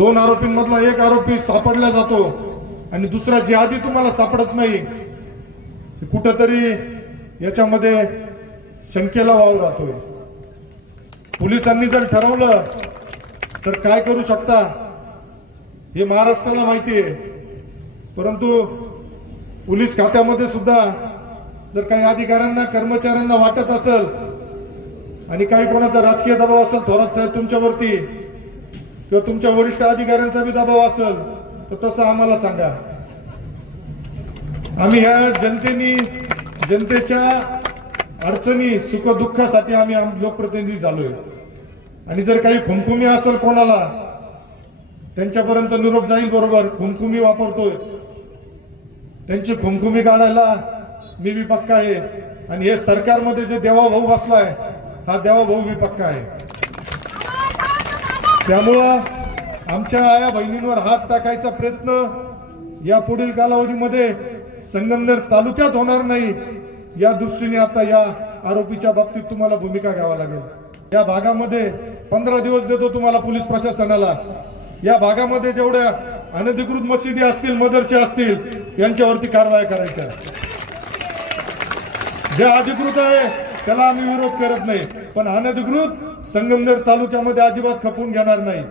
दोन आरोपींमधला एक आरोपी सापडला जातो आणि दुसरा जिहादी तुम्हाला सापडत नाही, कुठंतरी याच्यामध्ये शंकेला वाव राहतोय। पोलिसांनी जर ठरवलं तर काय करू शकता हे महाराष्ट्राला माहिती आहे, परंतु पोलीस खात्यामध्ये सुद्धा जर काही अधिकाऱ्यांना कर्मचाऱ्यांना वाटत असेल आणि काही कोणाचा राजकीय दबाव असेल थोरात साहेब तुमच्यावरती किंवा तुमच्या वरिष्ठ अधिकाऱ्यांचा बी दबाव असेल तर तसं आम्हाला सांगा। आम्ही ह्या जनतेच्या अडचणी सुखदुःखासाठी आम्ही लोकप्रतिनिधी झालोय आणि जर काही खुमखुमी असेल कोणाला त्यांच्यापर्यंत निरोप जाईल, बरोबर खुमखुमी वापरतोय त्यांची खुमखुमी काढायला मी बी पक्का आहे आणि हे सरकारमध्ये जे देवाभाऊ बसलाय हा देवाभाऊ बी पक्का आहे। त्यामुळं आमच्या आया बहिणींवर हात टाकायचा प्रयत्न या पुढील कालावधीमध्ये संगमनेर तालुक्यात होणार नाही, या दृष्टीने आता या आरोपीच्या बाबतीत तुम्हाला भूमिका घ्यावी लागेल। या भागामध्ये 15 दिवस देतो तुम्हाला पोलीस प्रशासनाला, या भागामध्ये जेवढ्या अनधिकृत मशिदी असतील मदरसे असतील यांच्यावरती कारवाई करायच्या। जे अधिकृत आहे त्याला आम्ही विरोध करत नाही, पण अनधिकृत संगमनेर तालुक्यामध्ये अजिबात खपून घेणार नाही।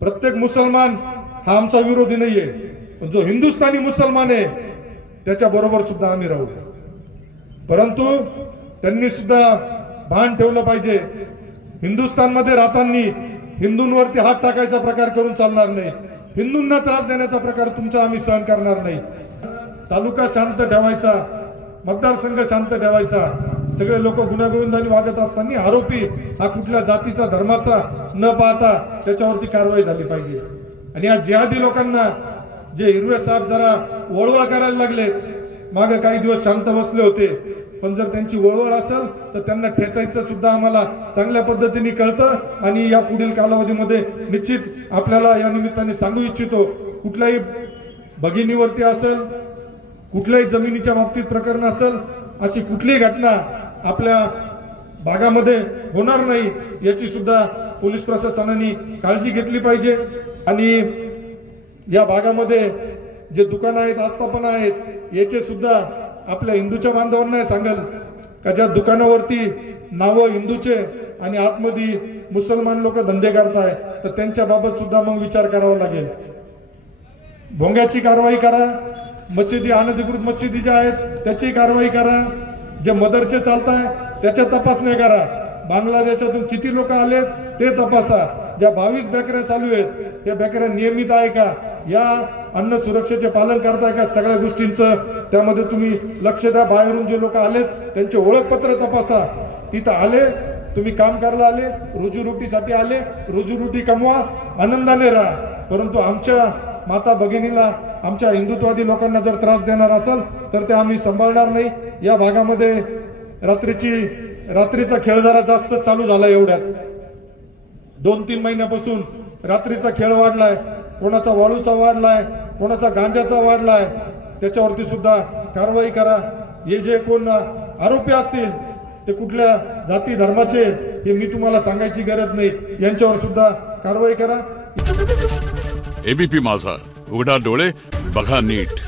प्रत्येक मुसलमान हा आमचा विरोधी नाहीये, पण जो हिंदुस्थानी मुसलमान आहे त्याच्या बरोबर सुद्धा आम्ही राहू, परंतु त्यांनी सुद्धा भान ठेवलं पाहिजे। हिंदुस्थानमध्ये राहताना हिंदूंवरती हात टाकायचा प्रकार करून चालणार नाही, हिंदूंना त्रास देण्याचा प्रकार तुमचा आम्ही सहन करणार नाही। तालुका शांत ठेवायचा, मतदारसंघ शांत ठेवायचा, सगळे लोक गुन्हेगारी वागत असताना आरोपी हा कुठल्या जातीचा धर्माचा न पाहता त्याच्यावरती कारवाई झाली पाहिजे। आणि या जिहादी लोकांना जे हिरवे साहेब जरा वळवळ करायला लागले, मागे काही दिवस शांत बसले होते, पण जर त्यांची वळवळ असेल तर त्यांना ठेचायचं सुद्धा आम्हाला चांगल्या पद्धतीने कळतं आणि या पुढील कालावधीमध्ये निश्चित आपल्याला या निमित्ताने सांगू इच्छितो, कुठल्याही भगिनीवरती असेल, कुठल्याही जमिनीच्या बाबतीत प्रकरण असेल, अशी कुठलीही घटना आपल्या भागामध्ये होणार नाही याची सुद्धा पोलीस प्रशासनाने काळजी घेतली पाहिजे। आणि या भागामध्ये जे दुकानं आहेत, आस्थापना आहेत, याचे सुद्धा आपल्या हिंदूच्या बांधवांना सांगेल का ज्या दुकानावरती नावं हिंदूचे आणि आतमध्ये मुसलमान लोक धंदे करताय तर त्यांच्या बाबत सुद्धा मग विचार करावा लागेल। भोंग्याची कारवाई करा, मशिदी अनधिकृत मशिदी ज्या आहेत त्याची कारवाई करा, जे मदरसे चालताय त्याच्या तपासणी करा, बांगलादेशातून किती लोक आले ते तपासा, ज्या 22 बेकऱ्या चालू आहेत त्या बेकऱ्या नियमित आहे का, या अन्न सुरक्षेचे पालन करताय का, सगळ्या गोष्टींचं त्यामध्ये तुम्ही लक्ष द्या। बाहेरून जे लोक आलेत त्यांचे ओळखपत्र तपासा, तिथं आले तुम्ही काम करायला आले, रोजीरोटीसाठी आले, रोजीरोटी कमवा, आनंदाने राहा, परंतु आमच्या माता भगिनीला आमच्या हिंदुत्ववादी लोकांना जर त्रास देणार असेल तर ते आम्ही सांभाळणार नाही। या भागामध्ये रात्रीचा खेळ जरा जास्त चालू झाला, एवढ्यात 2-3 महिन्यापासून रात्रीचा खेळ वाढलाय, कोणाचा वाळूचा वाढलाय, कोणाचा गांजाचा वाढलाय, त्याच्यावरती सुद्धा कारवाई करा। हे जे कोण आरोपी असतील ते कुठल्या जाती धर्माचे हे मी तुम्हाला सांगायची गरज नाही, यांच्यावर सुद्धा कारवाई करा। एबीपी माझा, उघडा डोळे बघा नीट।